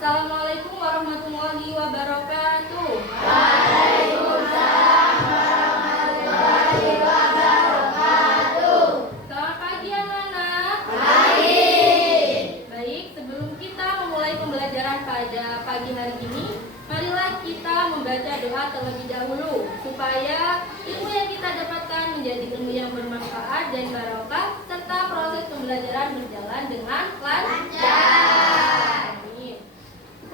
Assalamualaikum warahmatullahi wabarakatuh. Waalaikumsalam warahmatullahi wabarakatuh. Selamat pagi anak-anak. Pagi. Baik, sebelum kita memulai pembelajaran pada pagi hari ini, marilah kita membaca doa terlebih dahulu supaya ilmu yang kita dapatkan menjadi ilmu yang bermanfaat dan barokah serta proses pembelajaran berjalan dengan lancar. Amin.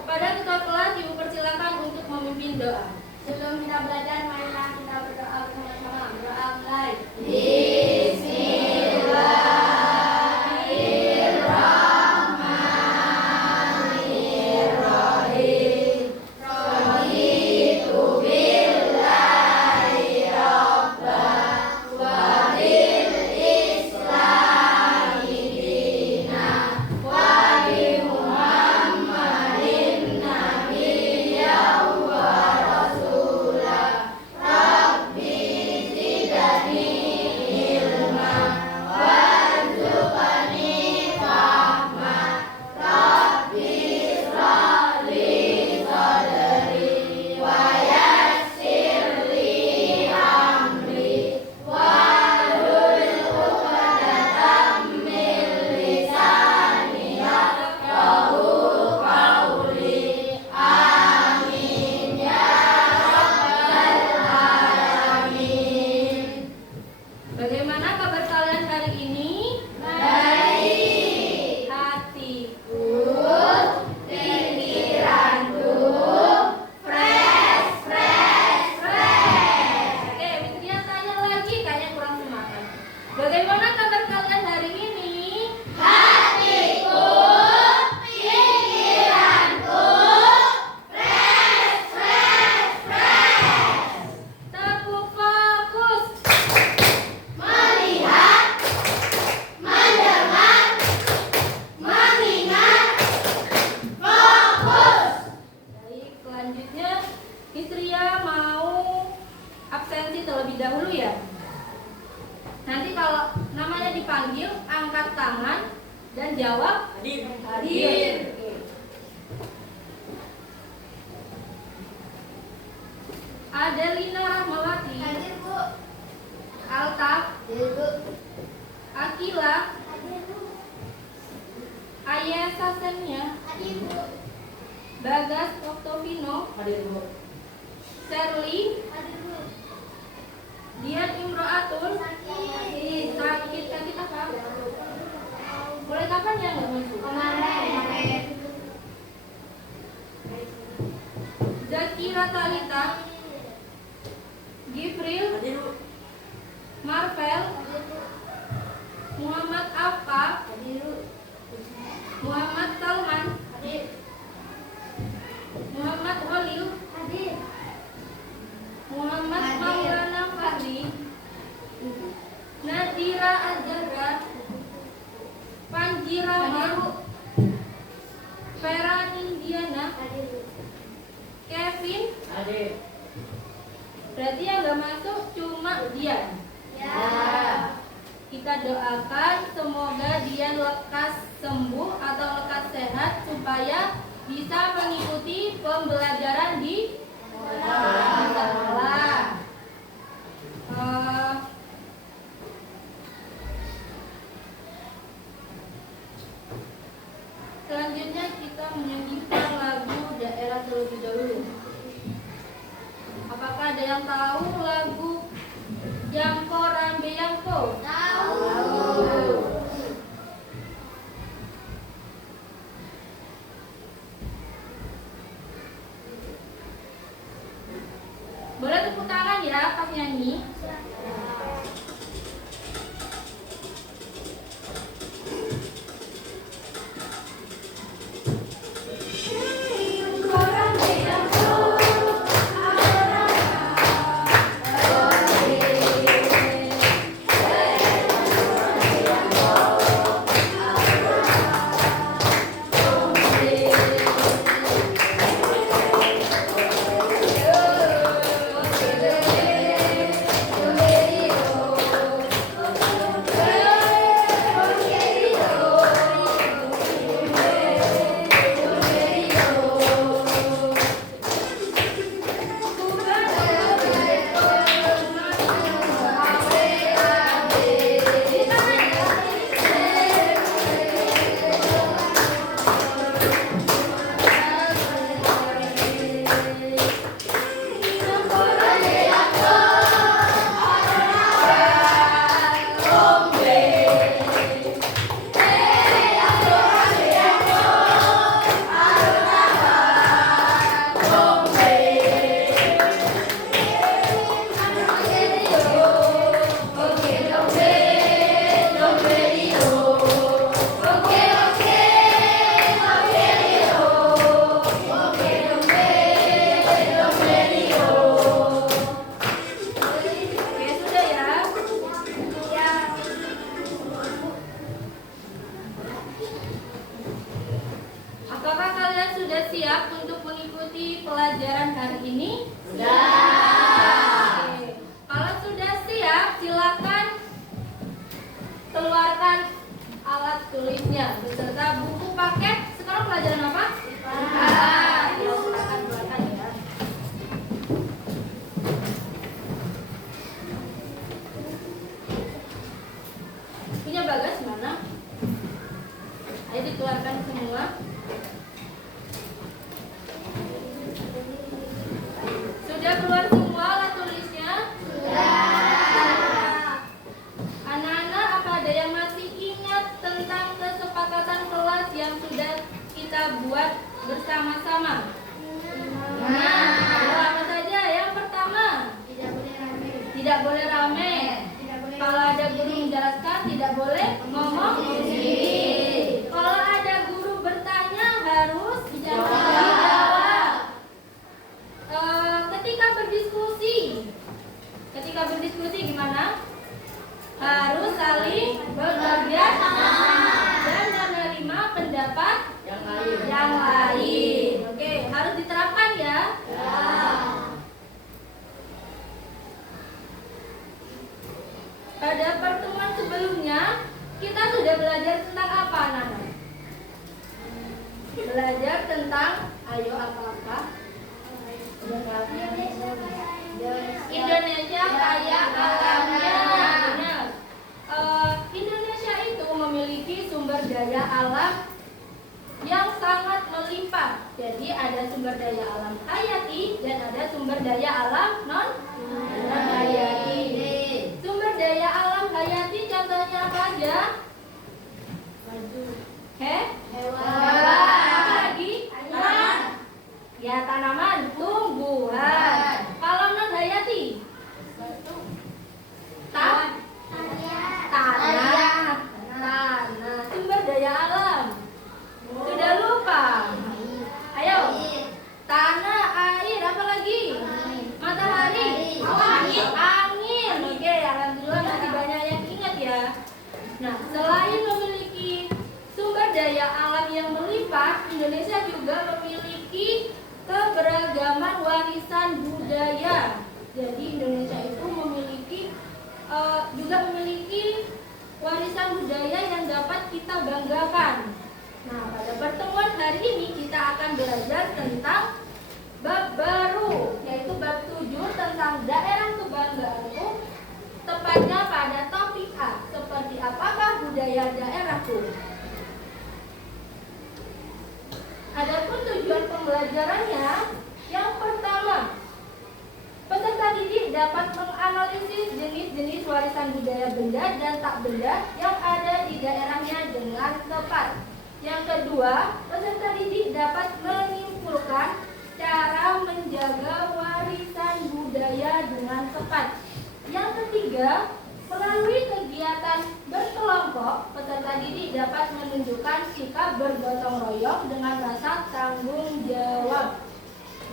Kepada ketua kelas, Ibu persilakan untuk memimpin doa. Sebelum kita belajar, marilah kita berdoa bersama-sama. Doa mulai. Bismillahirrahmanirrahim. Raditu billahi rabban wa bil islami dinan wa bi Muhammadin nabiyyan wa rasulah. Rabbi zidni ilman warzuqni fahman. Rabbi ishrah li sadri wa yassir li amri wahlul 'uqdatam min lisani yafqahu qawli. Amin ya rabbal alamin. Bagaimana kabar kalian hari ini? Baik. Hatiku, Pikiranku fresh. Oke, Fitria tanya lagi, kayaknya kurang semangat. Bagaimana kabar kalian hari ini? Hatiku, pikiranku fresh. Tepuk fokus. Melihat, mendengar, mengingat, fokus. Baik, selanjutnya Fitria mau absensi terlebih dahulu ya. Nanti kalau namanya dipanggil, angkat tangan dan jawab Hadir. Oke. Adelina Rahmawati, Hadir, Bu. Altaf, Hadir, Bu. Akila, Hadir, Bu. Ayah Sasenya, Hadir, Bu. Bagas Oktovino, Hadir, Bu. Sherly, Hadir, Bu. Dian Imro'atul. Sakit. Sakit apa? Mulai kapan ya nggak masuk? Kemarin. Zakira Talita, Givril, Hadir, Bu. Marvel, Hadir, Bu. Muhammad Afka, Hadir, Bu. Muhammad Salman, Hadir. Muhammad Holil, Hadir. Muhammad Hadir. Maulana Fahri, Nadira Azhara, Panji Rama, Vera Indiana, Hadir, Bu. Kevin. Hadir. Berarti yang nggak masuk cuma Dian. Ya. Kita doakan semoga Dian lekas sembuh atau lekas sehat supaya bisa mengikuti pembelajaran di sekolah. Selanjutnya kita menyanyikan lagu daerah terlebih dahulu. Apakah ada yang tahu lagu Jangko Rambe Yangko? Tahu. Boleh tepuk tangan ya pas nyanyi. hari ini? Sudah. Oke. Kalau sudah siap, silakan keluarkan alat tulisnya beserta buku paket. Sekarang pelajaran apa? Silakan keluarkan ya. Punya Bagas mana? Ayo dikeluarkan semua. Sudah keluar semua alat tulisnya? Anak-anak, apa ada yang masih ingat tentang kesepakatan kelas yang sudah kita buat bersama-sama? Nah, apa saja? Yang pertama, Tidak boleh rame. tidak boleh rame. Tidak boleh. Kalau ada guru menjelaskan, tidak boleh ngomong sendiri. Kalau ada guru bertanya, harus dijawab. Ketika berdiskusi gimana? Harus saling bekerja sama dan menerima pendapat yang lain. Oke, harus diterapkan ya. Pada pertemuan sebelumnya, kita sudah belajar tentang apa, Nana? Belajar tentang, ayo apa-apa? Indonesia kaya alamnya. Benar. Indonesia itu memiliki sumber daya alam yang sangat melimpah. Jadi ada sumber daya alam hayati dan ada sumber daya alam non hayati. Sumber daya alam hayati contohnya apa aja? Hewan. Apa lagi? Ya, tanaman, tumbuhan. Kalau non hayati? Tanah. Sumber daya alam. Sudah lupa? Ayo. Tanah, air, apa lagi? Matahari. Angin. Oke, alhamdulillah masih banyak yang ingat ya. Nah, selain memiliki sumber daya alam yang melimpah, Indonesia juga memiliki keberagaman warisan budaya. Jadi Indonesia itu juga memiliki warisan budaya yang dapat kita banggakan. Nah, pada pertemuan hari ini kita akan belajar tentang bab baru, yaitu bab 7 tentang daerah kebanggaanku, tepatnya pada topik A, seperti apakah budaya daerahku. Adapun tujuan pembelajarannya, yang pertama, peserta didik dapat menganalisis jenis-jenis warisan budaya benda dan tak benda yang ada di daerahnya dengan tepat. Yang kedua, peserta didik dapat menyimpulkan cara menjaga warisan budaya dengan tepat. Yang ketiga, melalui kegiatan berkelompok, peserta didik dapat menunjukkan sikap bergotong royong dengan rasa tanggung jawab.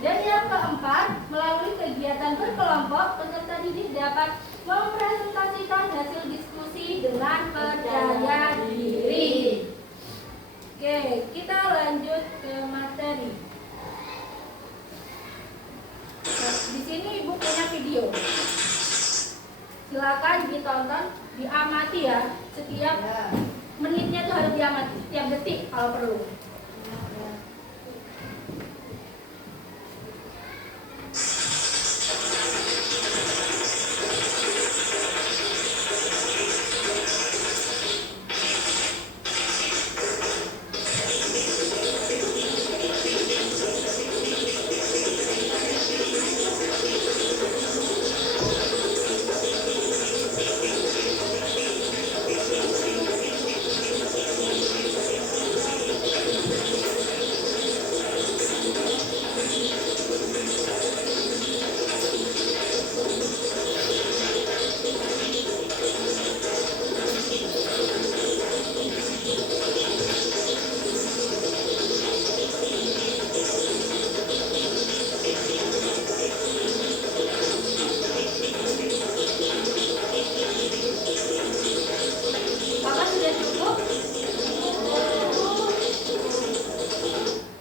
Dan yang keempat, melalui kegiatan berkelompok, peserta didik dapat mempresentasikan hasil diskusi dengan percaya diri. Oke, kita lanjut ke materi. Nah, di sini Ibu punya video. Silakan ditonton, diamati ya. Setiap menitnya itu harus diamati, setiap detik kalau perlu.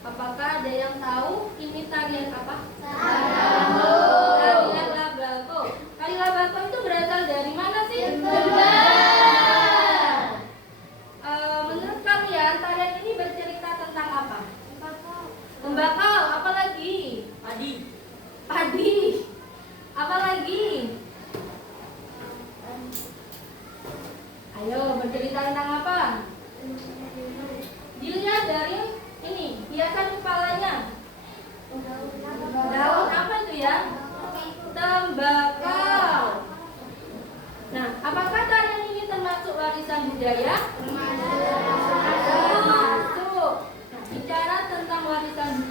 Apakah ada yang tahu ini tarian apa?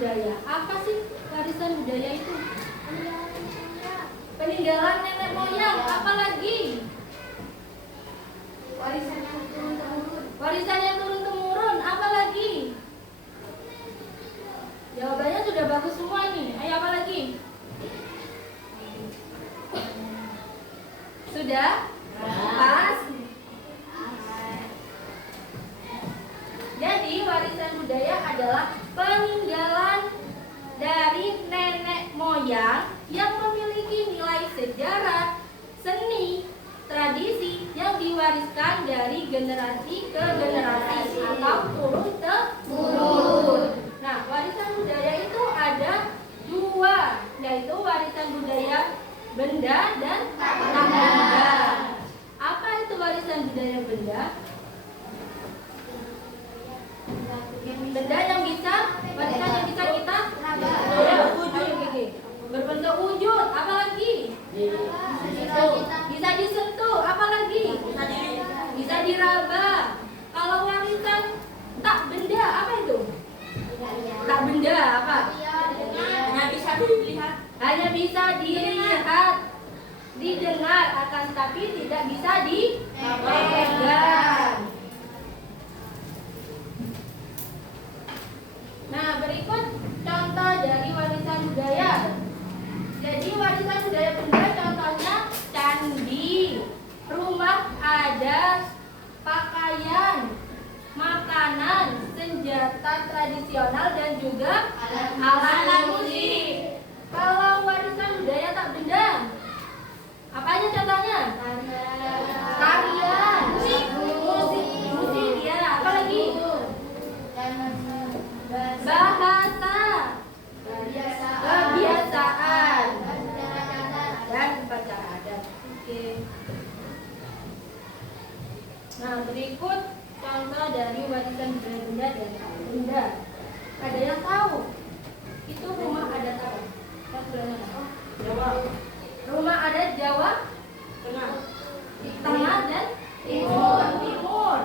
budaya. Apa sih warisan budaya itu? Peninggalan nenek moyang. Apa lagi? Warisan yang turun-temurun. Warisan yang turun-temurun. Apa lagi? Jawabannya sudah bagus semua ini. Ayo apa lagi? Sudah? Pas? Jadi warisan budaya adalah peninggalan dari nenek moyang yang memiliki nilai sejarah, seni, tradisi yang diwariskan dari generasi ke generasi atau turun-temurun. Nah, warisan budaya itu ada dua, yaitu warisan budaya benda dan tak benda. Apa itu warisan budaya benda? Benda yang bisa, warisan yang bisa kita berbentuk wujud. Apa lagi? Bisa disentuh. Apa lagi? Bisa diraba. Kalau warisan tak benda, apa itu? Tak benda apa? Hanya bisa dilihat. Hanya bisa dilihat, didengar, akan tapi tidak bisa dipegang. Nah, berikut contoh dari warisan budaya. Jadi warisan budaya benda contohnya candi, rumah adat, pakaian, makanan, senjata tradisional dan juga alat musik. Kalau warisan budaya tak benda, apa aja contohnya? Tarian, musik, ya. Apa lagi? Bahasa, kebiasaan, dan upacara adat. Oke. Nah, berikut contoh dari warisan budaya benda dan tak benda. Ada yang tahu? Itu rumah adat apa? Jawa. Rumah adat Jawa Tengah. Tengah dan Timur.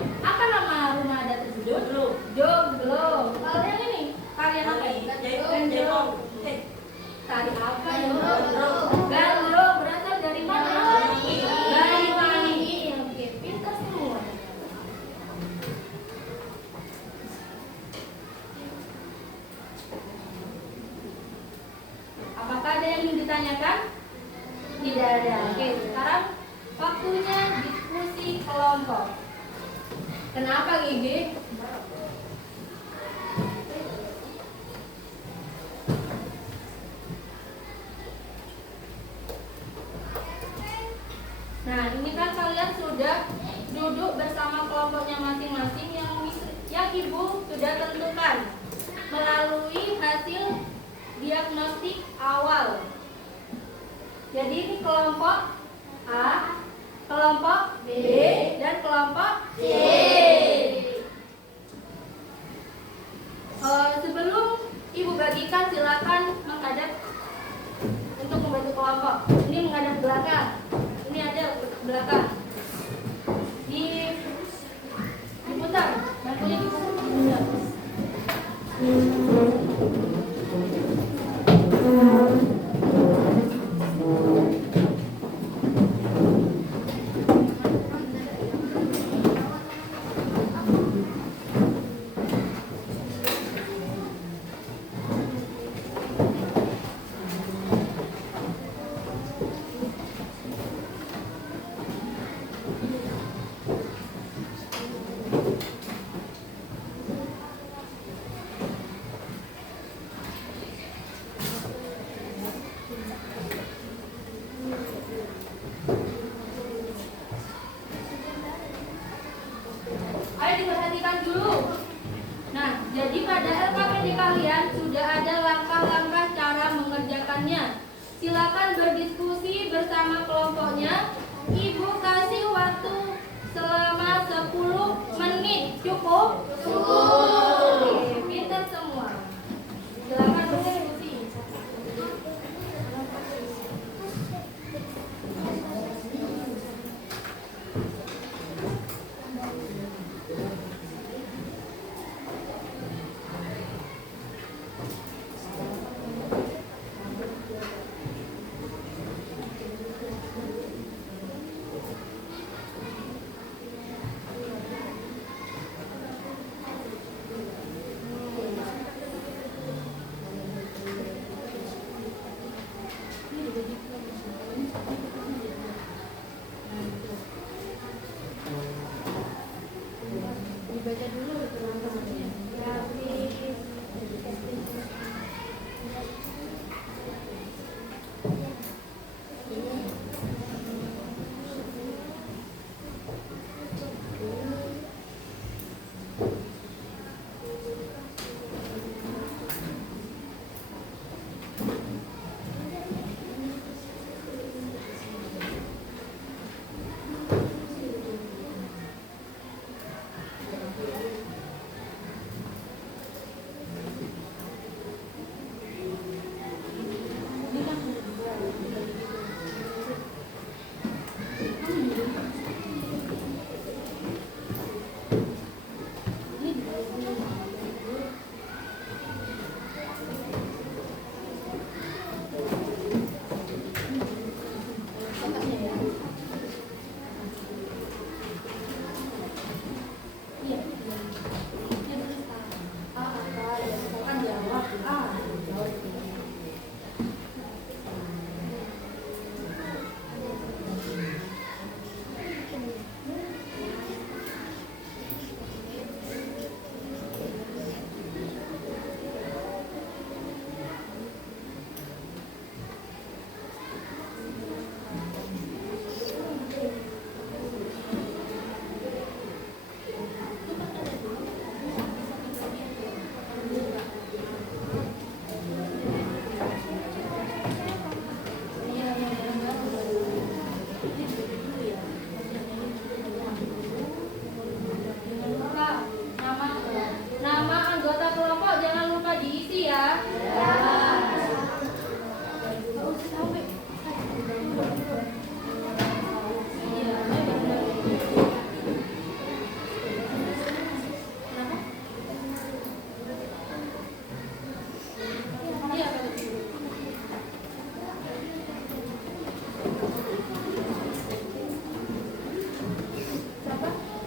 Apa nama rumah adat tersebut? Joglo. Kalau yang ini, tarian apa ini? Jaipong. Tari apa ya? Gandrung. Berasal dari mana? Banyuwangi. Oke, pintar semua. Apakah ada yang ingin ditanyakan? Tidak ada. Oke, sekarang waktunya diskusi kelompok. Kenapa Gigi? Nah, ini kan kalian sudah duduk bersama kelompoknya masing-masing yang ibu sudah tentukan melalui hasil diagnostik awal. Jadi ini kelompok A, kelompok B, dan kelompok C. Sebelum ibu bagikan, silakan menghadap untuk membentuk kelompok. Ini menghadap belakang. Ini ada belakang. Diputar, bangkunya diputar. Ayo diperhatikan dulu. Nah, jadi pada LKPD kalian sudah ada langkah-langkah cara mengerjakannya. Silakan berdiskusi bersama kelompoknya. Ibu kasih waktu selama 10 menit. Cukup? Cukup. Oke, pintar semua. Silakan berdiskusi. Nama anggota kelompok jangan lupa diisi ya.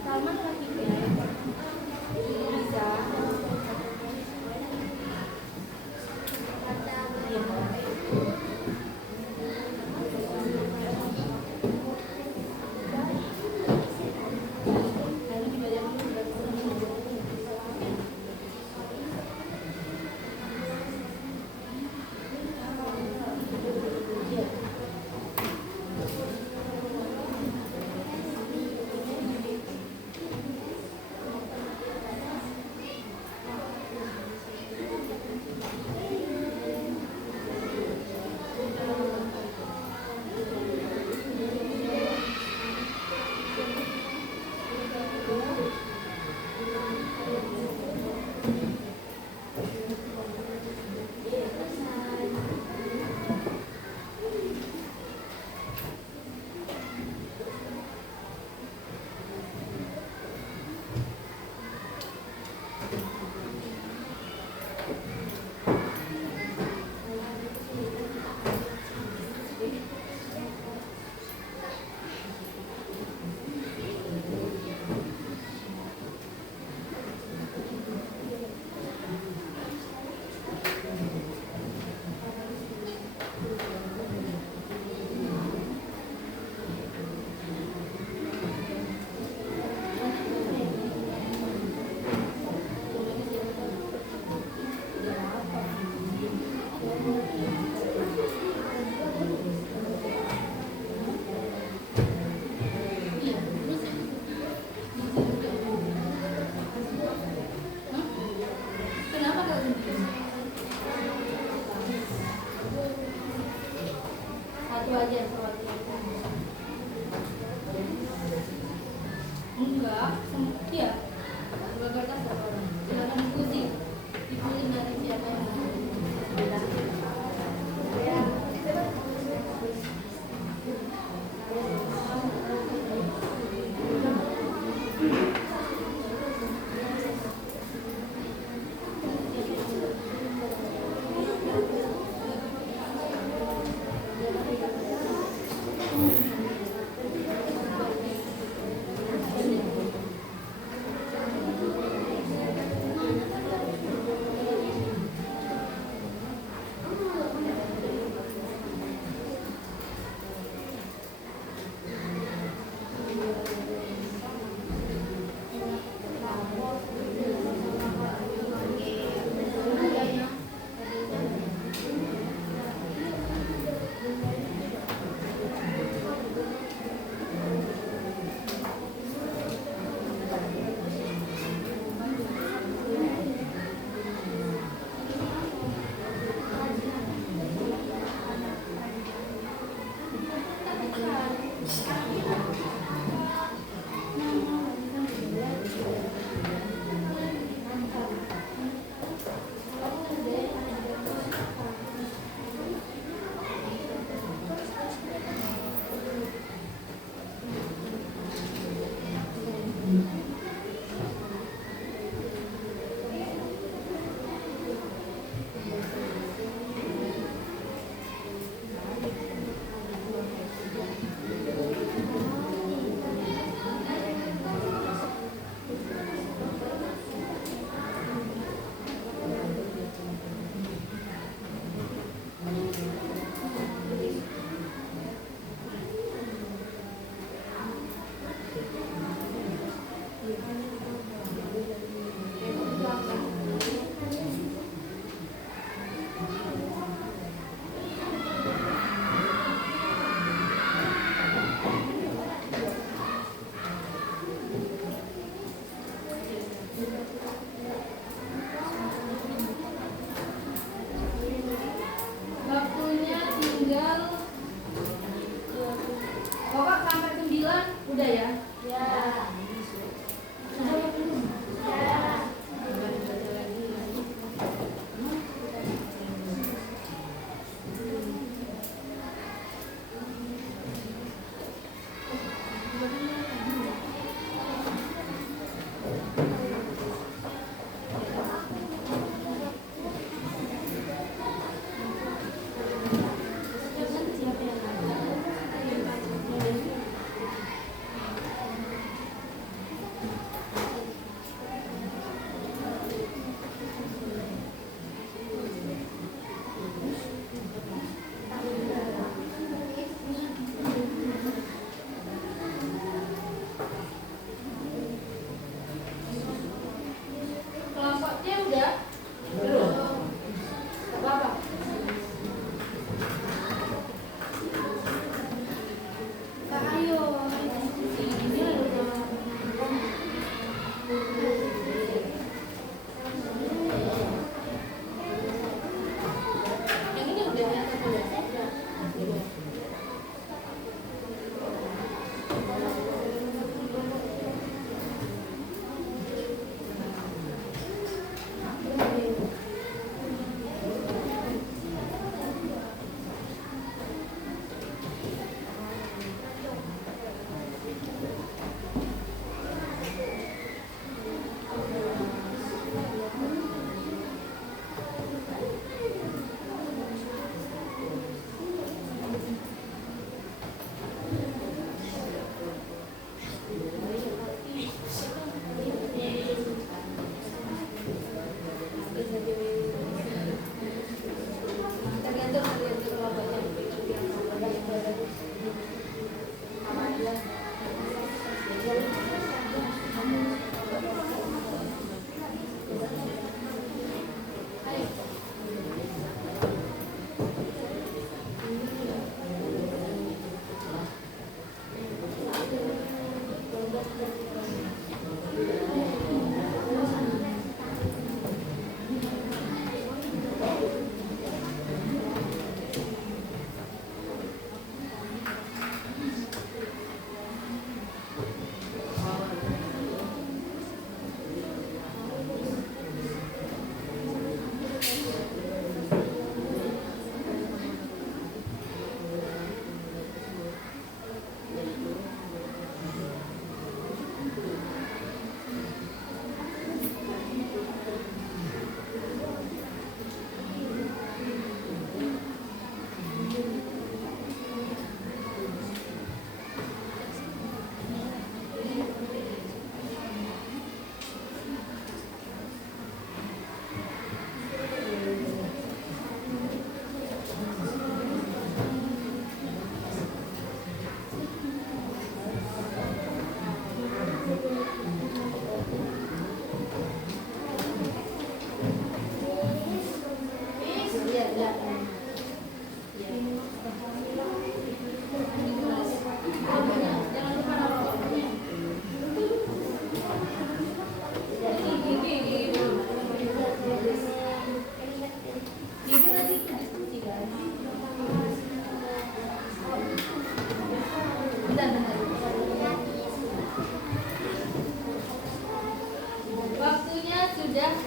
Salman lagi bisa.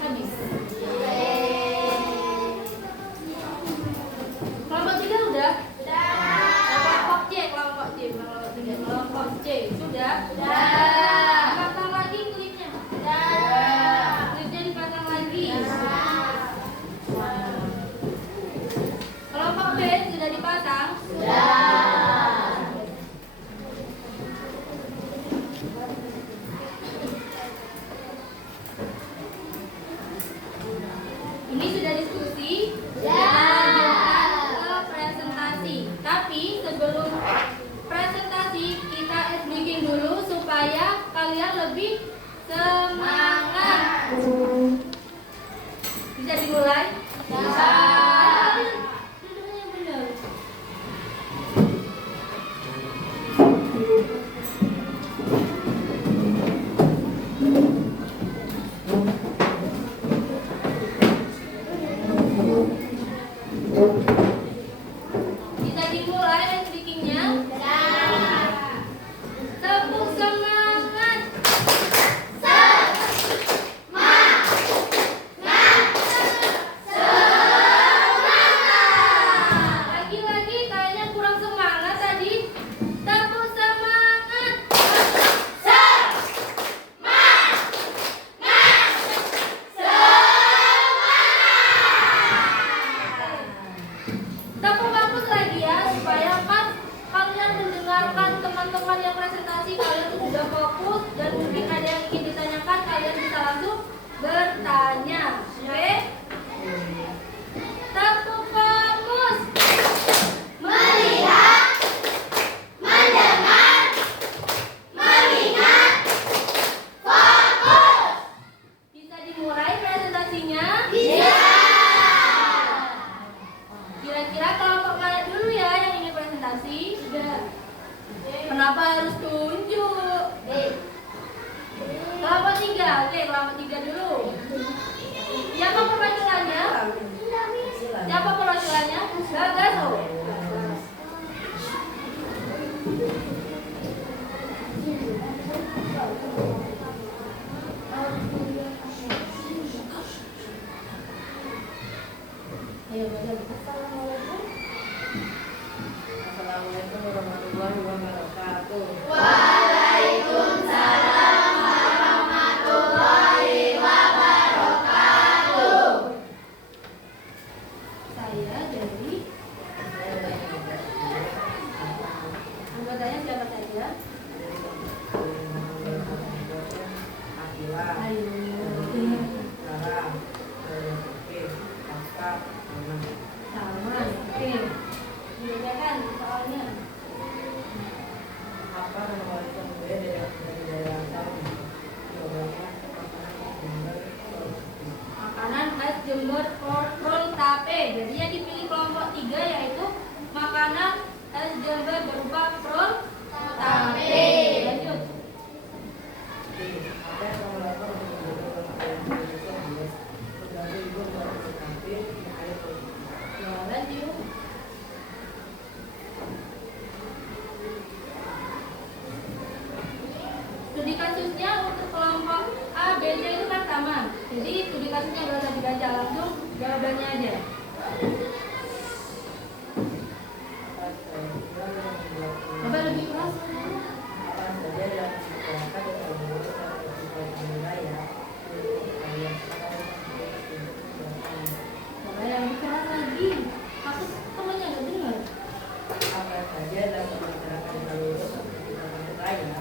habis. Kelompok 3 udah? Kelompok C, kelompok C, kelompok 3, kelompok C sudah? Pasang lagi klipnya. Klipnya dipasang lagi. Kelompok B sudah dipasang? Ini sudah diskusi. Lanjutkan ke presentasi. Tapi sebelum presentasi kita ice breaking dulu supaya kalian lebih semangat. Bisa dimulai? Bisa. Duduknya yang benar. Bisa dimulai ice breakingnya? Tepuk semangat. Lagi-lagi kayaknya kurang semangat tadi. Tepuk semangat. Tepuk bagus lagi ya supaya pas kalian mendengarkan teman-teman yang presentasi kalian tuh sudah fokus dan mungkin ada yang ingin ditanyakan kalian bisa langsung bertanya. Oke? Tepuk bagus. Melihat, mendengar, mengingat, fokus. Bisa dimulai presentasinya? Bisa. Kira-kira kelompok mana dulu ya yang ingin presentasi? Kenapa harus tunjuk? Kelompok 3, oke kelompok 3 dulu. Siapa perwakilannya? Siapa perwakilannya? Gagas. Ayo Gagas. Assalamualaikum. Assalamualaikum warahmatullahi wabarakatuh. Waalaikumsalam warahmatullahi wabarakatuh. Saya dari anggotanya siapa saja? Ayo. Sama. Oke. Dibacakan soalnya. Apa nama dari daerah tahu? Makanan khas Jember roll tape. Jadi yang dipilih kelompok 3 yaitu makanan khas Jember berupa roll tape. Lanjut. Lanjut. Studi kasusnya untuk kelompok A, B, C itu kan sama. Jadi studi kasusnya gak usah dibaca, langsung jawabannya aja. Coba lebih keras. Coba yang lebih keras lagi. Aku temennya gak dengar. Apa saja dalam masyarakat yang lulus seperti orang kaya,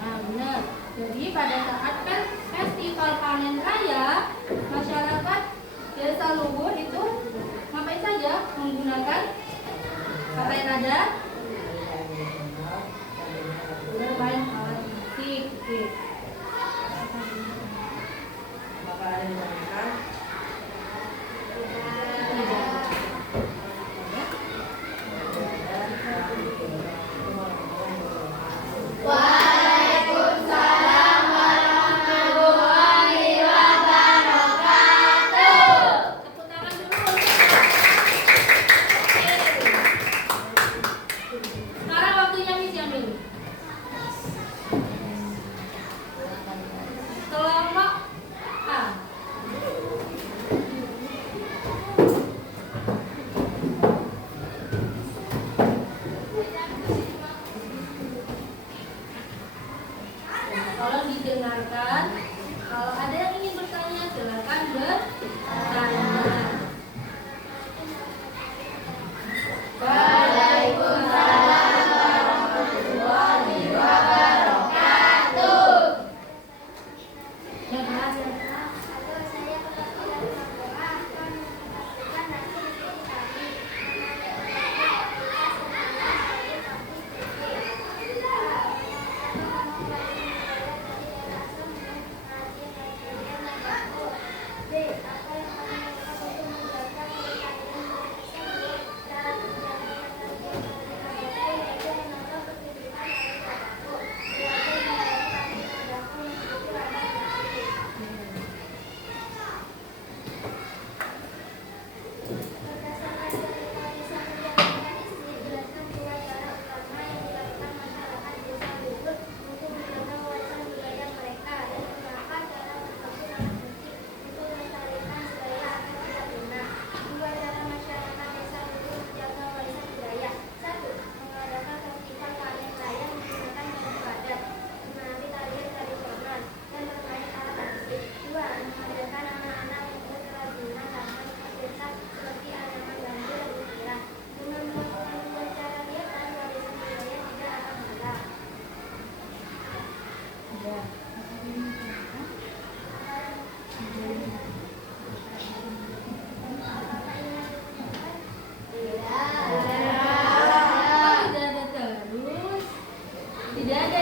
Nah benar. Jadi pada saat festival panen raya, masyarakat Desa Luhur itu ngapain saja menggunakan pakaian adat? Bermain alat musik. Oke. maka ada yang mengatakan Waalaikumsalam Tolong didengarkan. Kalau ada yang ingin bertanya, silakan bertanya. Waalaikumsalam warahmatullahi wabarakatuh. Ya, Mas. Saya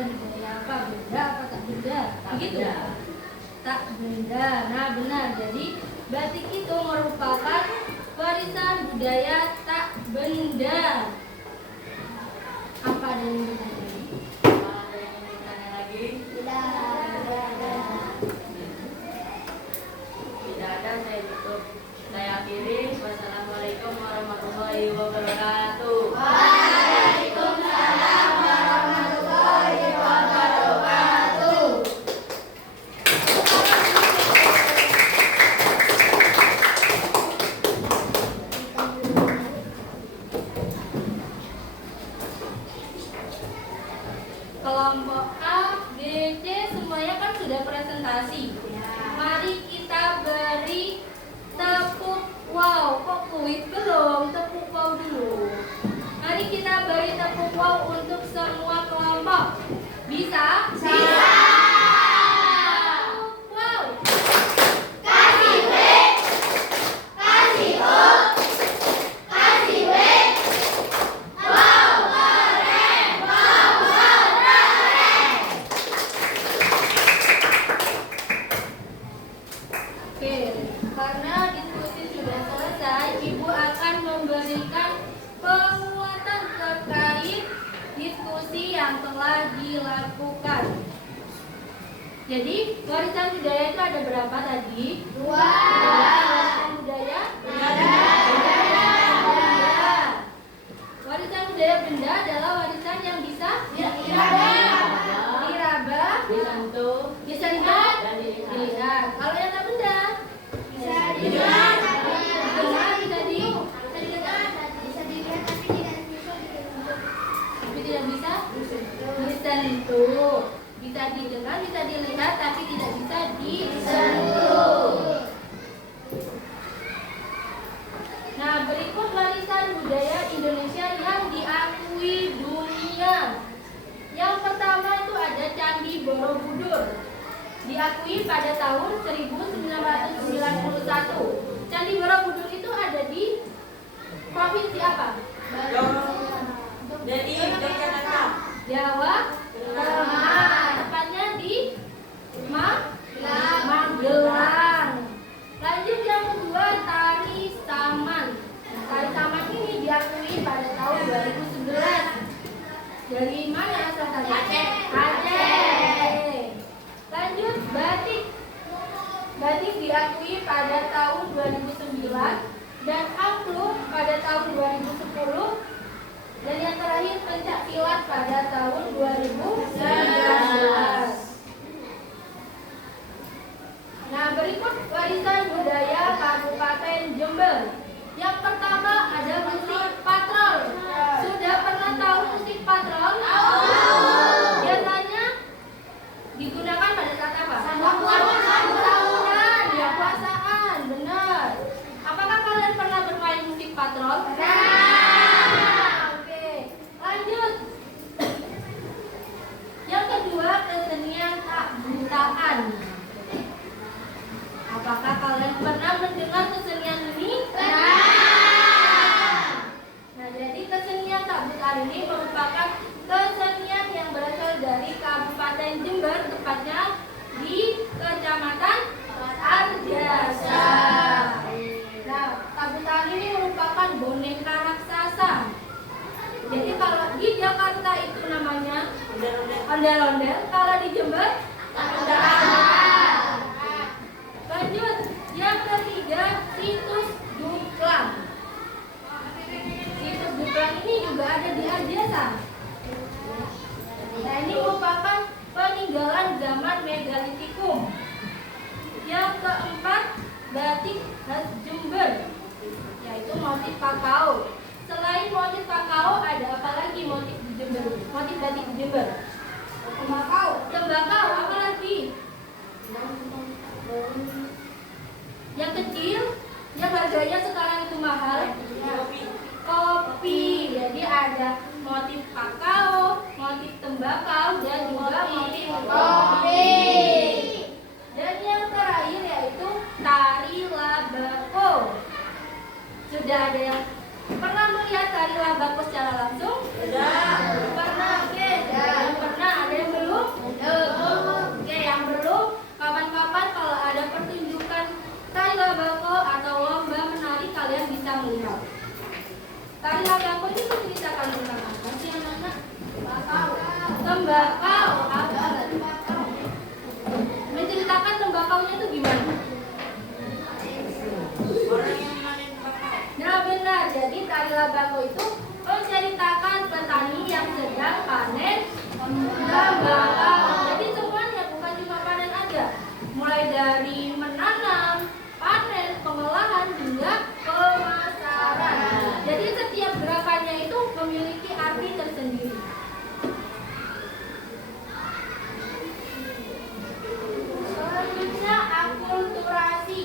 kebetulan berdoa akan menghasilkan nasi di kami. Kelompok A, B, C semuanya kan sudah presentasi. Mari kita beri tepuk wow. Kok kuis belum? Tepuk wow dulu. Mari kita beri tepuk wow untuk semua kelompok. Bisa? Bisa. Wow. Kasih W, kasih O, kasih W. Wow, keren, wow, keren. dilakukan. Jadi warisan budaya itu ada berapa tadi? 2. Warisan budaya? Benda. Warisan budaya benda adalah warisan yang bisa diraba, Disentuh, bisa lihat, dan dilihat. dilihat. Kalau yang tak benda, Bisa dilihat, didengar, bisa tapi tidak bisa disentuh. Bisa didengar, bisa dilihat, tapi tidak bisa disentuh. Nah, berikut warisan budaya Indonesia yang diakui dunia. Yang pertama itu ada Candi Borobudur. Diakui pada tahun 1991. Candi Borobudur itu ada di provinsi apa? Jadi Yogyakarta. Jawa Tengah. Tepatnya di Magelang. Lanjut yang kedua, Tari Saman. Tari Saman ini diakui pada tahun 2011. Dari mana asal tadi? Aceh. Lanjut, batik. Batik diakui pada tahun 2009 dan angklung pada tahun 2010. Dan yang terakhir pencak silat pada tahun 2019. Nah, berikut warisan budaya Kabupaten Jember. Yang pertama ada musik patrol. Sudah pernah tahu musik patrol? Biasanya digunakan pada saat apa? Tahunan, ya puasaan, benar. Apakah kalian pernah bermain musik patrol? Oke, lanjut. Yang kedua, kesenian tak butaan. Apakah kalian pernah mendengar kesenian ini? Nah, jadi kesenian tak butaan ini merupakan kesenian yang berasal dari Kabupaten Jember, tepatnya di Kecamatan Arjasa. Nah, tak butaan ini merupakan boneka raksasa. Jadi kalau di Jakarta itu namanya ondel-ondel, kalau di Jember lanjut, yang ketiga situs Duklang. Situs Duklang ini juga ada di Arjasa. Nah, ini merupakan peninggalan zaman Megalitikum. Yang keempat, batik khas Jember, yaitu motif kakao. Selain motif kakao, ada apa lagi motif di Jember? Motif batik di Jember? Tembakau, apa lagi? Yang kecil, yang harganya sekarang itu mahal. Kopi. Jadi ada motif kakao, motif tembakau, dan juga motif kopi. Dan yang terakhir yaitu tari labako. Sudah ada yang pernah melihat tari labako secara langsung? Sudah. Pernah, oke. Yang pernah, ada yang belum? Oke, yang belum, kapan-kapan kalau ada pertunjukan tari labako atau lomba menari, kalian bisa melihat. Tari labako ini menceritakan tentang apa sih anak-anak? Tembakau. Apa? Menceritakan tembakaunya itu gimana? Orang yang manen bakau. Nah, benar. Jadi tari labako itu menceritakan petani yang sedang panen tembakau. Jadi semuanya, bukan cuma panen aja. Mulai dari menanam, panen, pengolahan hingga pemasaran. Jadi setiap gerakannya itu memiliki arti tersendiri. Selanjutnya akulturasi.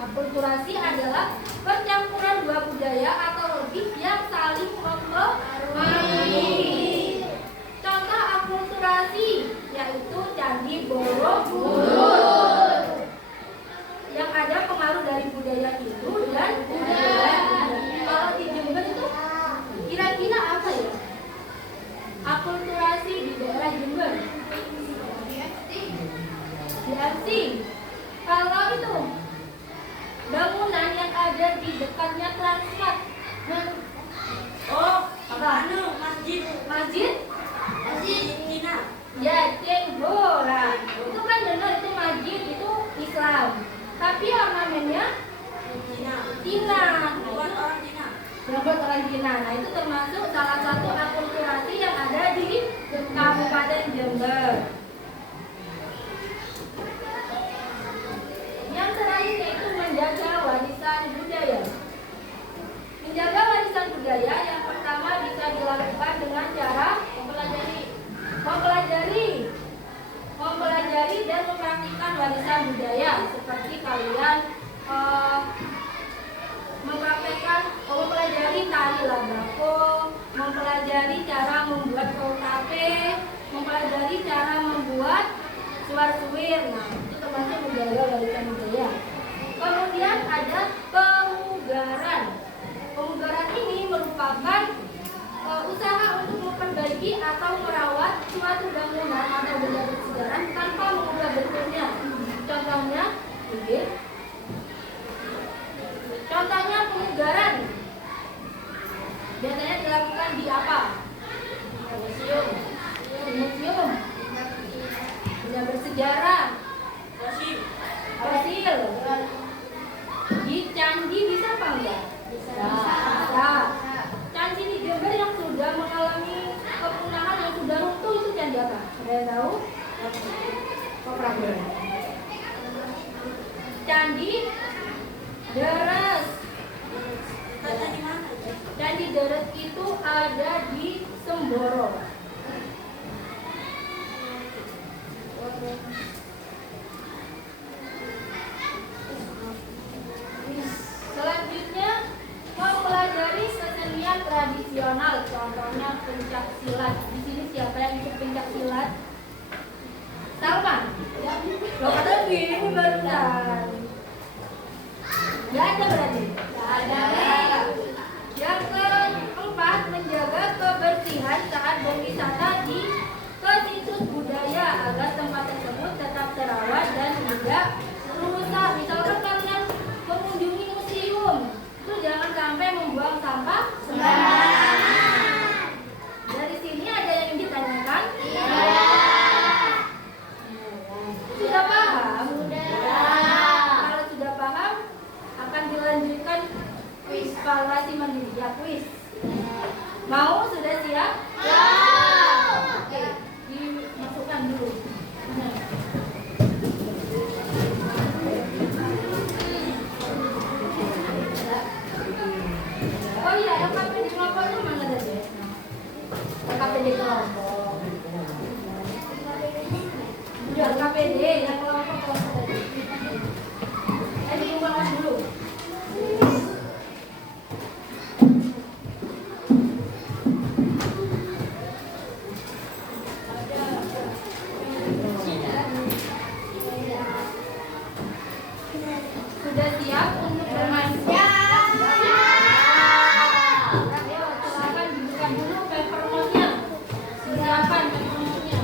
Akulturasi adalah percampuran dua budaya atau lebih yang saling mempengaruhi. Contoh akulturasi yaitu Candi Borobudur, yang ada pengaruh dari budaya Hindu dan budaya. Kalau di Jember itu kira-kira apa ya? Akulturasi di daerah Jember. DMC. Kalau itu bangunan yang ada di dekatnya Transmart. Oh, apa? Masjid. Masjid Masjid Cina. tapi ornamennya Cina. Buat orang Cina. Yang buat orang Cina. Nah, itu termasuk salah satu akulturasi yang ada di Kabupaten Jember. Yang terakhir yaitu menjaga warisan budaya. Menjaga warisan budaya yang pertama bisa dilakukan dengan cara mempelajari dan mempraktikkan warisan budaya, seperti kalian mempelajari tari labako, mempelajari cara membuat kotape, mempelajari cara membuat suar-suwir. Nah, itu termasuk menjaga warisan budaya. Kemudian ada pemugaran. Pemugaran ini merupakan usaha untuk memperbaiki atau merawat suatu bangunan atau benda bersejarah tanpa mengubah bentuknya. Contohnya pemugaran biasanya dilakukan di apa? Museum, benda bersejarah, fosil, di candi bisa apa enggak? Bisa. Candi di Jember yang sudah mengalami kepunahan, yang sudah runtuh, itu candi apa? Ada yang tahu? Candi Deres. Candi Deres itu ada di Semboro. Selanjutnya mempelajari kesenian tradisional, contohnya pencak silat. Di sini siapa yang ikut pencak silat? Salman. Loh, kata gini barusan. Gak ada berarti? Gak ada. Yang keempat, menjaga kebersihan saat berwisata ke situs budaya agar tempat tersebut tetap terawat dan tidak rusak. Misalkan kalian mengunjungi museum, itu jangan sampai membuang sampah sembarangan. Dari sini ada yang ditanyakan? Iya. Sudah paham? Kalau sudah paham, akan dilanjutkan kuis evaluasi mandiri. Ya, kuis. Mau? Sudah siap? Ya. Oke, dimasukkan dulu. Oh iya, LKPD kelompoknya mana tadi? LKPD kelompok. Udah LKPD yang kelompok tadi. Diulang dulu. Sudah siap untuk bermain? Ya. Ayo, silakan dudukkan dulu paper note-nya. Silakan paper note-nya.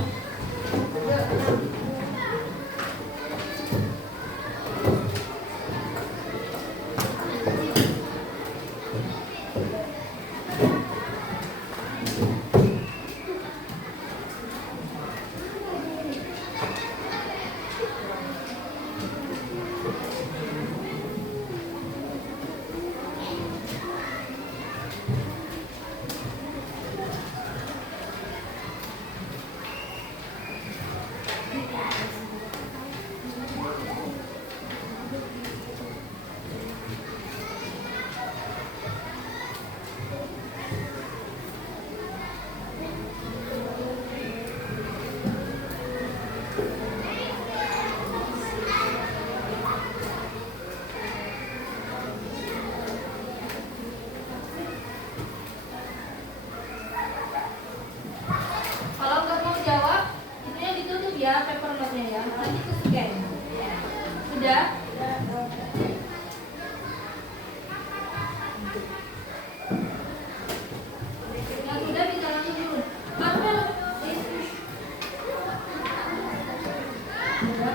Kalau nggak mau jawab, itunya ditutup ya paper note-nya ya. Nanti ke scan. Sudah? Yang sudah bisa langsung dulu. Marvel. Sudah.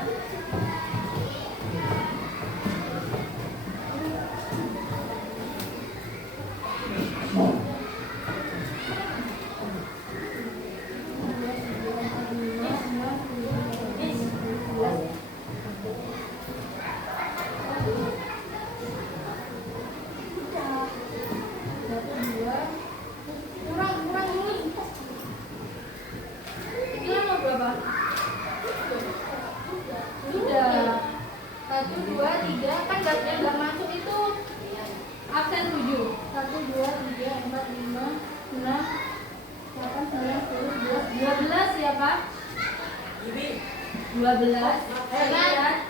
12. Dilihat.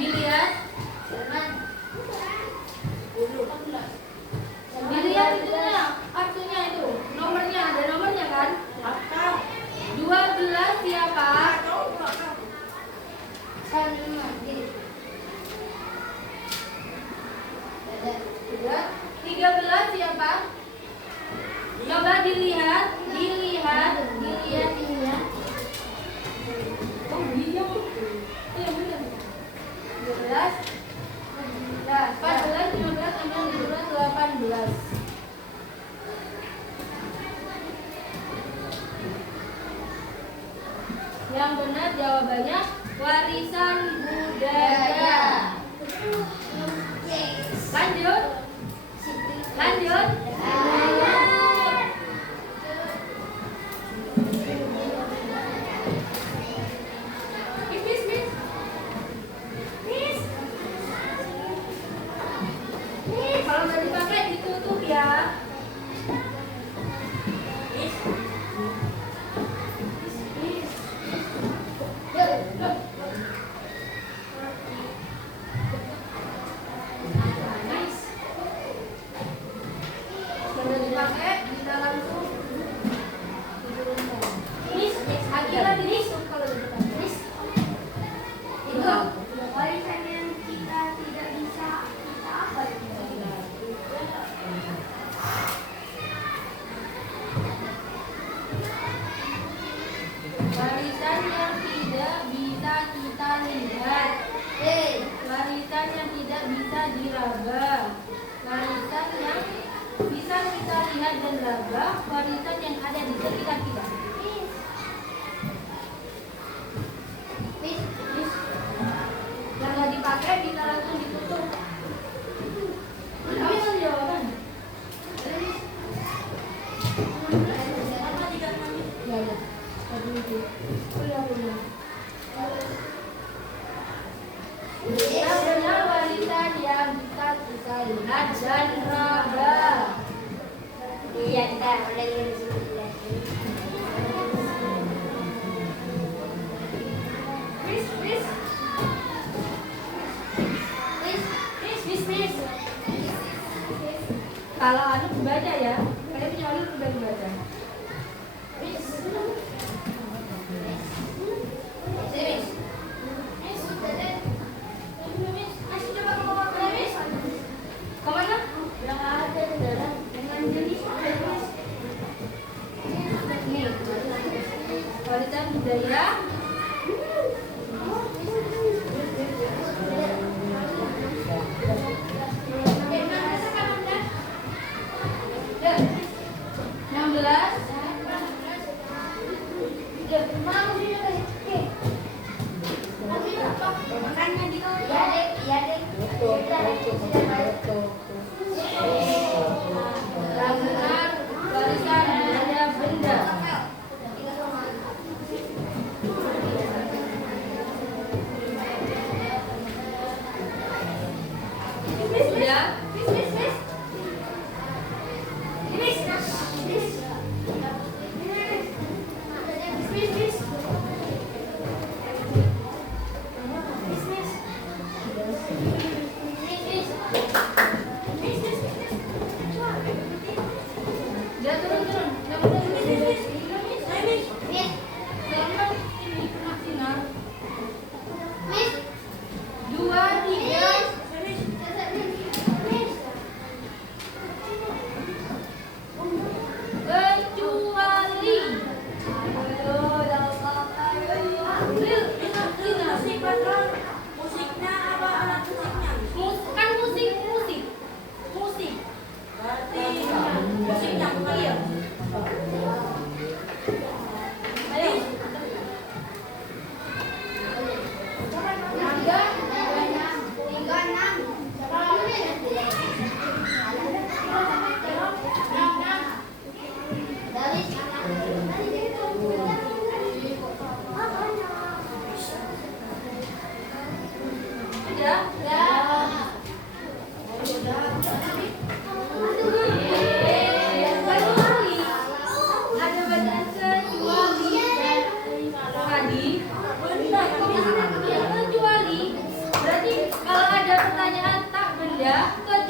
Dilihat. Dilihat itunya, kartunya itu. Nomornya, ada nomornya kan? 12 siapa? 13 siapa? Coba dilihat. Oh iya. Iya benar. 13, 14, 15, 16, 17, 18. Yang benar jawabannya warisan budaya. Lanjut. Kalau nggak dipakai ditutup ya. Kalau dipakai bisa langsung diturunkan. Akila ditutup kalau dipakai. Itu Warisan yang kita tidak bisa kita apa itu? warisan yang tidak bisa kita lihat. Warisan yang tidak bisa diraba. Warisan yang bisa kita lihat dan raba. Warisan yang ada di sekitar kita. Yang nggak dipakai bisa langsung ditutup. Kami kan jawaban. Ya ya. Tadi itu. Punya. Yang benar warisan yang bisa kita lihat dan raba. Iya, kita udah lihat di sini. Kalau anu dibaca ya, kayaknya punya anu udah dibaca. Kemana? Yang ada di dalam dengan jenis nih, warisan budaya. Ya.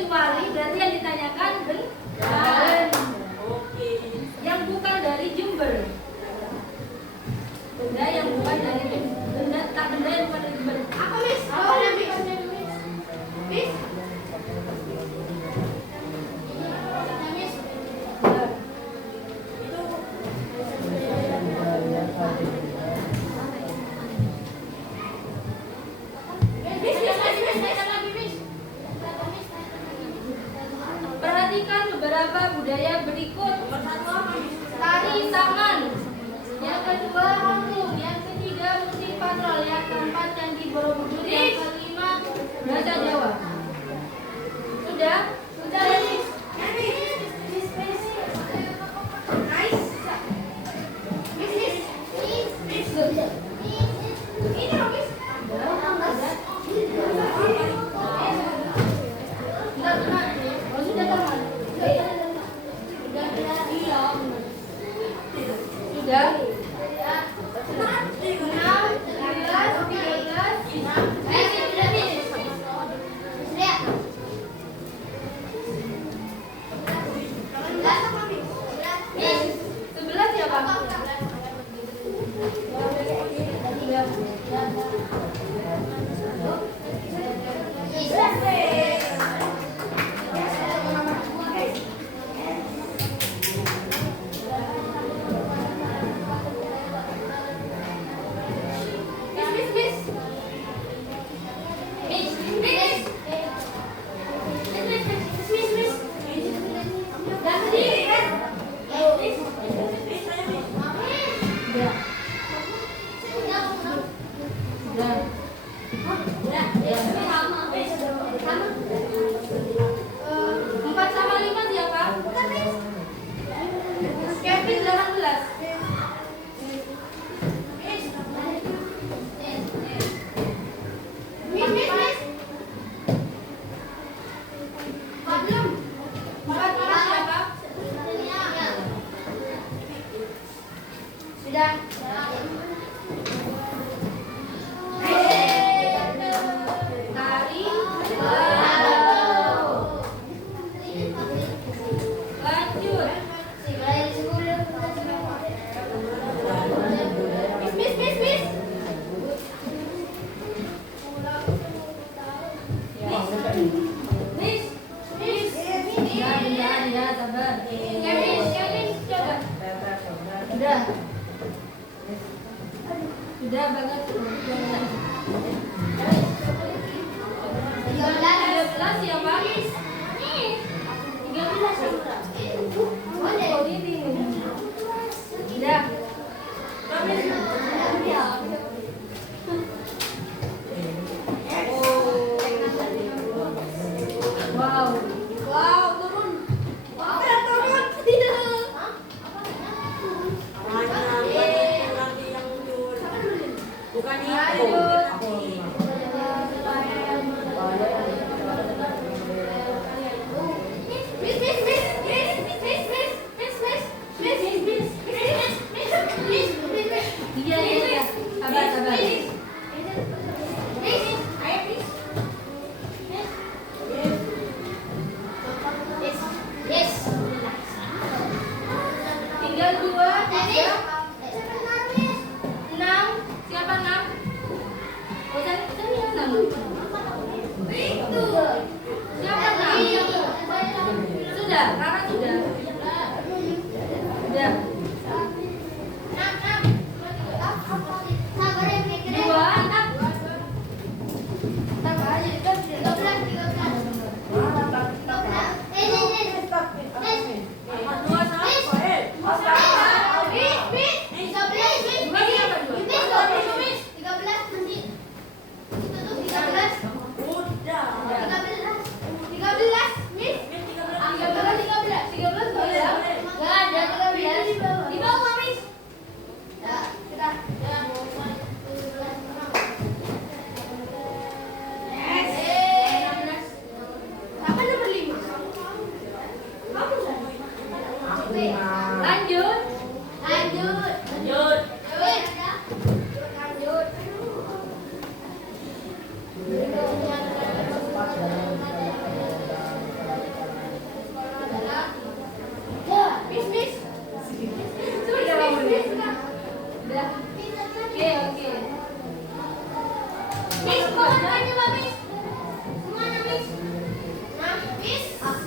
kecuali berarti yang ditanyakan benar. Yang bukan dari Jember. Benda yang bukan dari Jember. Benda yang bukan dari Jember. Apa Miss? Miss? Perhatikan beberapa budaya berikut. Tari tangan. Yang kedua angklung. Yang ketiga musik patrol. Yang keempat candi Borobudur. Yang kelima bahasa Jawa. Sudah? Sudah Miss? Sudah? Sebelah siapa? Empat sama lima siapa? Kevin 18. Sudah. Tari lanjut. Miss. Ya, sabar. Kevin, coba. Sudah banget. 13 siapa? 13 Oh, ini. Sudah. Wow, turun. Bukan Lanjut. Iya. Sabar. Tinggal 2, 3, 6. Siapa 6? Bosan?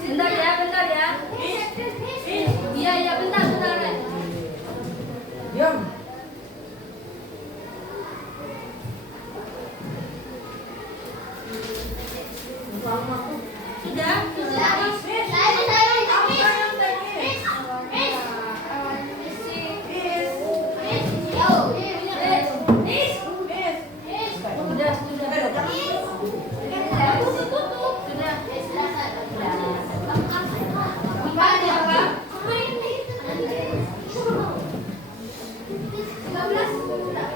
Bentar ya, bentar ya. Iya, iya, bentar, bentar. Ren. Diam. Sudah, sudah. Sudah, sudah. Sudah. Empat ya, Pak? 13 sudah.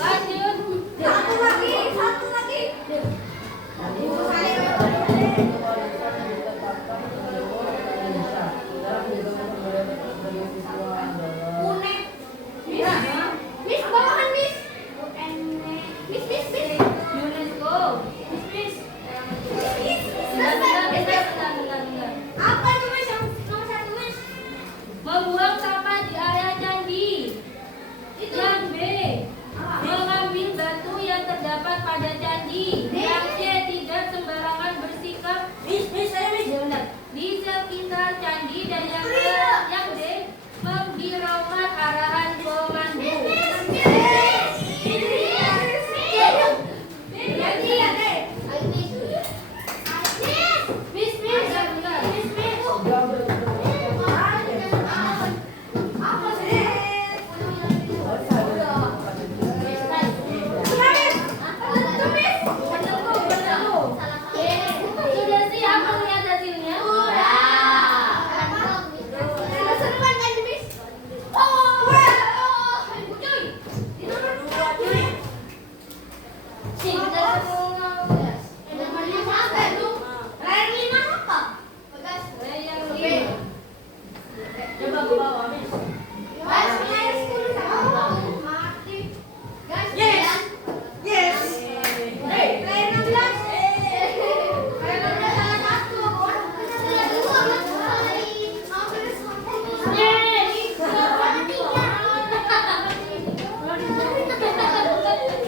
Lanjut. UNESCO. Bentar, bentar, bentar. Membuang sampah di area candi. Yang B, mengambil batu yang terdapat pada candi. Yang C, tidak sembarangan bersikap ya benar, di sekitar candi. Dan yang D, membiraukan arahan pemandu. Bentar, bentar. Sudah siap melihat hasilnya? Yang lima. Coba ke bawah, Miss.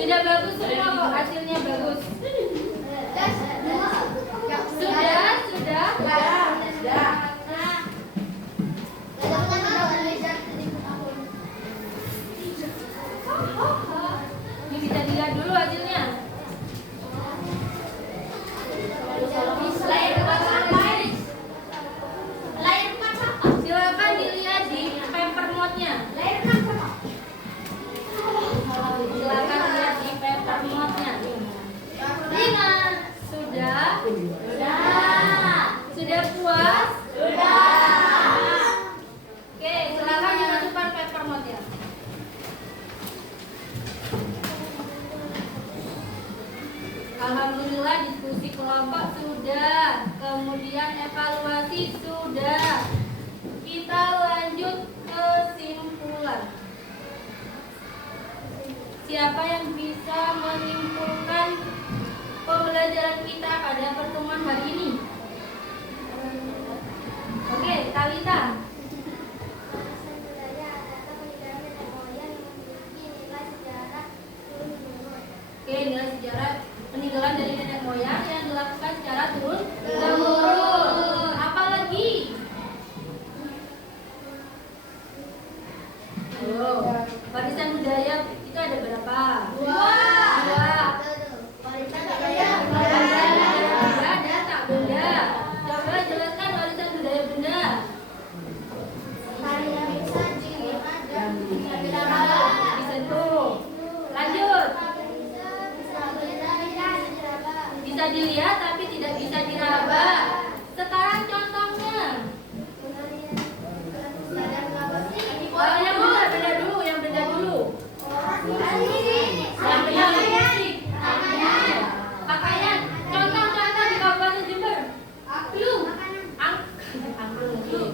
Sudah bagus semua kok, hasilnya bagus. Sudah. Ini bisa dilihat dulu hasilnya. Silakan dilihat di paper note-nya. Silakan lihat di paper note-nya. Ingat, sudah? Sudah puas? Oke, silakan dimasukkan paper note-nya. Alhamdulillah diskusi kelompok sudah, kemudian evaluasi sudah. Kita lanjut kesimpulan. Siapa yang bisa menyimpulkan pembelajaran kita pada pertemuan hari ini? Oke, Talita. Oke, nilai sejarah peninggalan dari nenek moyang yang dilakukan secara turun temurun. Apa lagi? Warisan budaya itu ada berapa? Dua. Warisan budaya dan tak benda. Coba jelaskan warisan budaya benda. Disentuh. Lanjut. Bisa dilihat tapi tidak bisa diraba. Sekarang contohnya. Oh, yang benda dulu, yang benda dulu. Yang benda musik. Pakaian. Contoh-contoh di Kabupaten Jember. Belum. Angklung.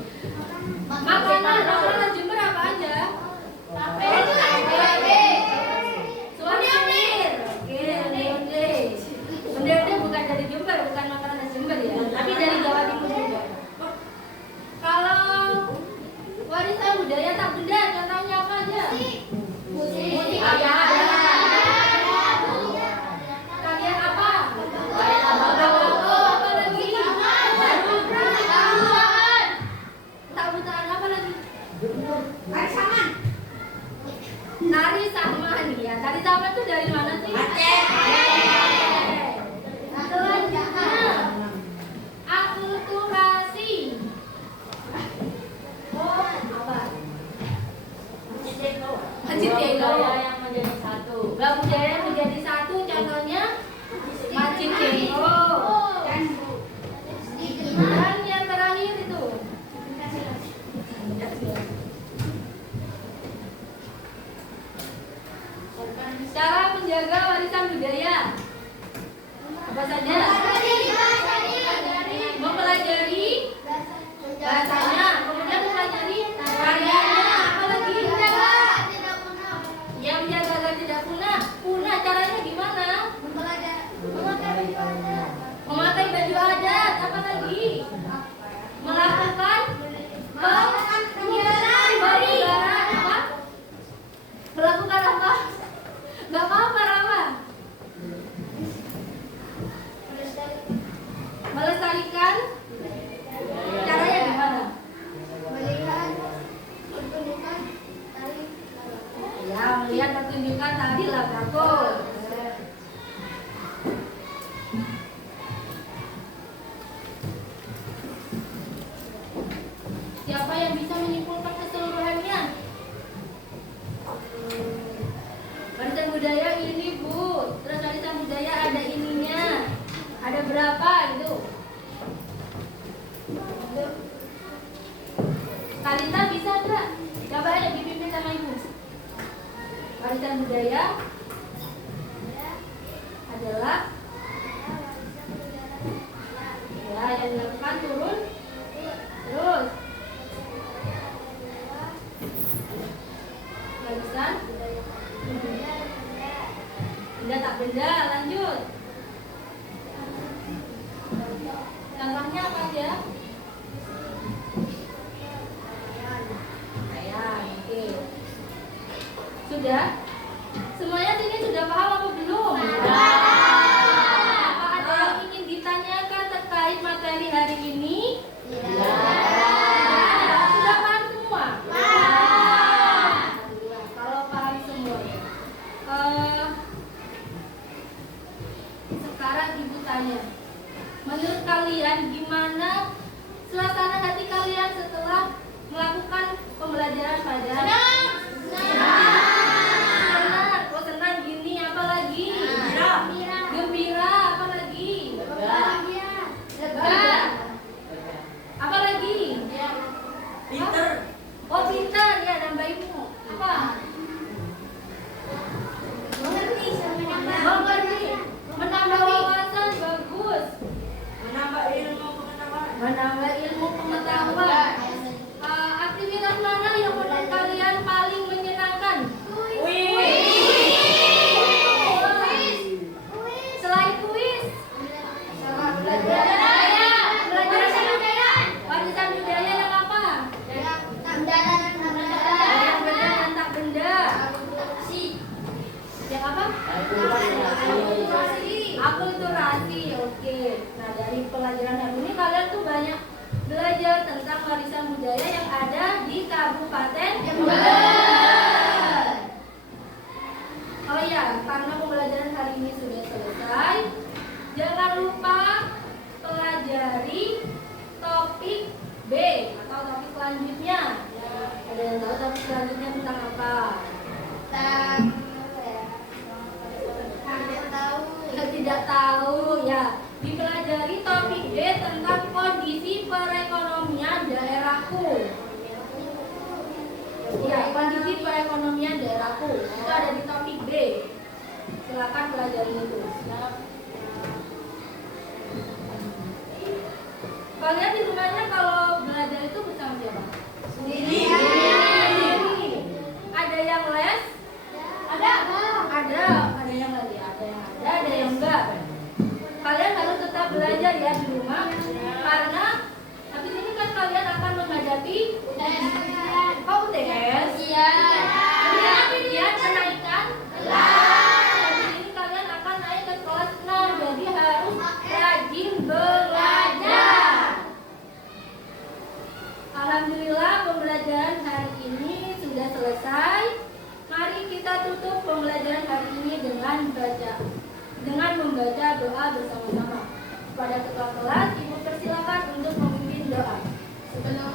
Makanan Jember apa aja? Souvenir. Oke, onde-onde. Onde-onde bukan dari Jember, bukan makanan Jember ya, tapi dari Jawa Timur juga. Kalau warisan budaya tak benda, contohnya apa aja? budaya yang menjadi satu. Belah budaya yang menjadi satu, contohnya macing jenggo. Dan yang terakhir itu cara menjaga warisan budaya. Apa saja? Mempelajari bahasanya, kemudian mempelajari karyanya, apalagi menjaga. Yang menjaga agar tidak punah. Punah caranya gimana? Memakai baju adat, apa lagi? Melakukan pemeliharaan apa? Melakukan apa? Gak apa-apa, Rama. Melestarikan. Caranya gimana? Ya, melihat pertunjukan tadi lah, bagus. Siapa yang bisa menyimpulkan keseluruhannya? Warisan budaya ini, Bu. Terus warisan budaya ada ininya. Ada berapa gitu? Kalita bisa enggak? Coba ya dipimpin sama Ibu. Warisan budaya adalah ya yang dilakukan turun terus warisan benda tak benda. Lanjut, contohnya apa aja? Ayan, oke. Sudah? Semuanya sini sudah paham apa belum? Apa ada yang ingin ditanyakan terkait materi hari ini? Sudah paham semua? Kalau paham semua. Sekarang Ibu tanya, menurut kalian gimana suasana hati kalian setelah melakukan pembelajaran pada senang. Oh, senang gini, apa lagi? Gembira, apa lagi? Lega. Apa lagi? Pinter. Oh, pintar ya, nambahinmu. Apa? Mengerti. Menambah wawasan, bagus. Menambah ilmu pengetahuan. Menambah ilmu pengetahuan. Aktivitas mana yang menurut kalian paling menyenangkan? Selain kuis, belajar warisan budaya yang apa? Yang benda dan tak benda. Yang apa? Akulturasi. Oke. Nah, dari pelajaran hari ini kalian tuh banyak belajar tentang warisan budaya yang ada di Kabupaten Jember. Oh iya, karena pembelajaran hari ini sudah selesai, jangan lupa pelajari topik B atau topik selanjutnya. Ada yang tahu topik selanjutnya tentang apa? Tidak tahu ya. Dipelajari topik D tentang kondisi perekonomian daerahku. Ya, kondisi perekonomian daerahku itu ada di topik B. Silakan pelajari itu. Kalian di rumahnya kalau belajar itu bersama siapa? Sendiri. Ada yang les? Ada yang lagi, ada yang enggak. Kalian harus tetap belajar ya di rumah, karena habis ini kan kalian akan menghadapi UTS. Iya. Kemudian kenaikan kelas. Habis ini kalian akan naik ke kelas 6, jadi harus rajin belajar. Alhamdulillah pembelajaran hari ini sudah selesai. Mari kita tutup pembelajaran hari ini dengan membaca doa bersama-sama. Kepada ketua kelas, Ibu persilakan untuk memimpin doa. Sebelum